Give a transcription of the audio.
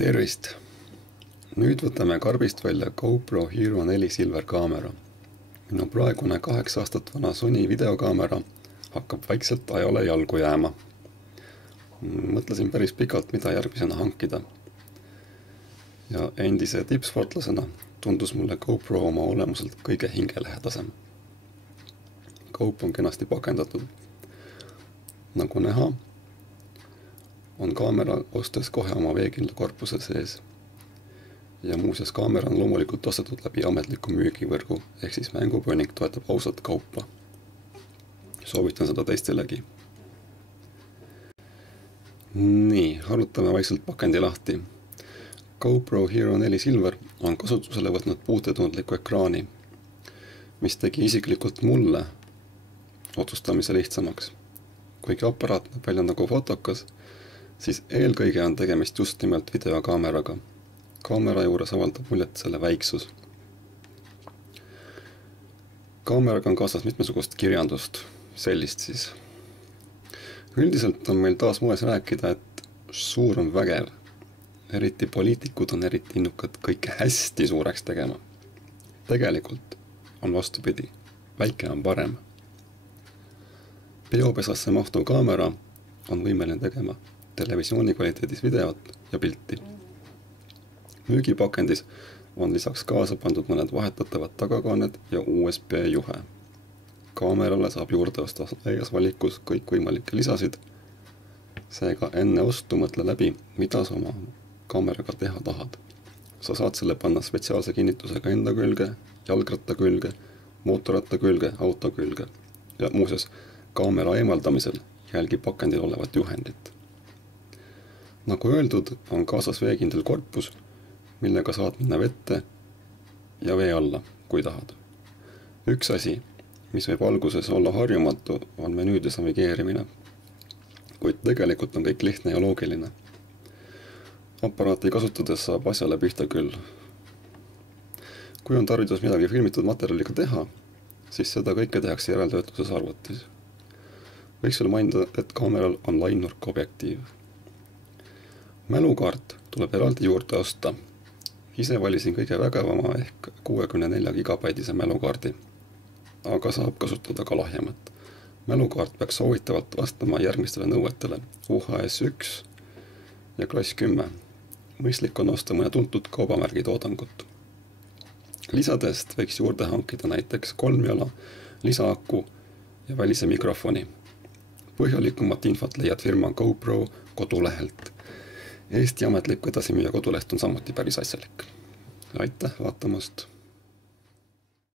Tervist! Nüüd võtame karbist välja GoPro Hero 4 Silver kaamera. Minu praegune 8 aastat vana Sony videokaamera hakkab vaikselt ajale jalgu jääma. Mõtlesin päris pikalt, mida järgmisena hankida. Ja endise tippsportlasena tundus mulle GoPro oma olemuselt kõige hingelähedasem. Kaup on kenasti pakendatud. Nagu näha, on kaamera ostes kohe oma veekindla korpuse sees. Ja muuseas kaamera on loomulikult ostetud läbi ametliku müügivõrgu, ehk siis Mängupöönik toetab ausat kaupa. Soovitan seda teistelegi. Nii, arutame vaikselt pakendi lahti. GoPro Hero 4 Silver on kasutusele võtnud puutetundliku ekraani, mis tegi isiklikult mulle otsustamise lihtsamaks. Kuigi aparaat näeb välja nagu fotokas, siis eelkõige on tegemist just nimelt videokaameraga. Kaamera juures avaldab muljet selle väiksus. Kaameraga on kaasas mitmesugust kirjandust, sellist siis. Üldiselt on meil taas moes rääkida, et suur on vägev. Eriti poliitikud on eriti innukad kõike hästi suureks tegema. Tegelikult on vastupidi, väike on parem. Peopesasse mahtuv kaamera on võimeline tegema televisiooni kvaliteedis videot ja pilti. Müügipakendis on lisaks kaasa pandud mõned vahetatavad tagakaaned ja USB juhe. Kaamerale saab juurde osta laias valikus kõikvõimalikke lisasid, seega enne ostu mõtle läbi, mida sa oma kaameraga teha tahad. Sa saad selle panna spetsiaalse kinnitusega enda külge, jalgratta külge, mootorratta külge, auto külge ja muuseas, kaamera eemaldamisel jälgi pakendil olevat juhendit. Nagu öeldud, on kaasas veekindel korpus, millega saad minna vette ja vee alla, kui tahad. Üks asi, mis võib alguses olla harjumatu, on menüüdes navigeerimine, kuid tegelikult on kõik lihtne ja loogiline. Aparaati kasutades saab asjale pihta küll. Kui on tarvidus midagi filmitud materjaliga teha, siis seda kõike tehakse järeltöötluses arvutis. Võiks veel mainida, et kaameral on lainnurk objektiiv. Mälukaart tuleb eraldi juurde osta. Ise valisin kõige vägevama ehk 64 gigabaidise mälukaardi, aga saab kasutada ka lahjemat. Mälukaart peaks soovitavalt vastama järgmistele nõuetele UHS 1 ja klass 10. Mõistlik on osta mõne tuntud kaubamärgi toodangut. Lisadest võiks juurde hankida näiteks 3 jala, lisaaku ja välise mikrofoni. Põhjalikumat infot leiad firma GoPro kodulehelt. Eesti ametlik edasimüüja koduleht on samuti päris asjalik. Aitäh vaatamast!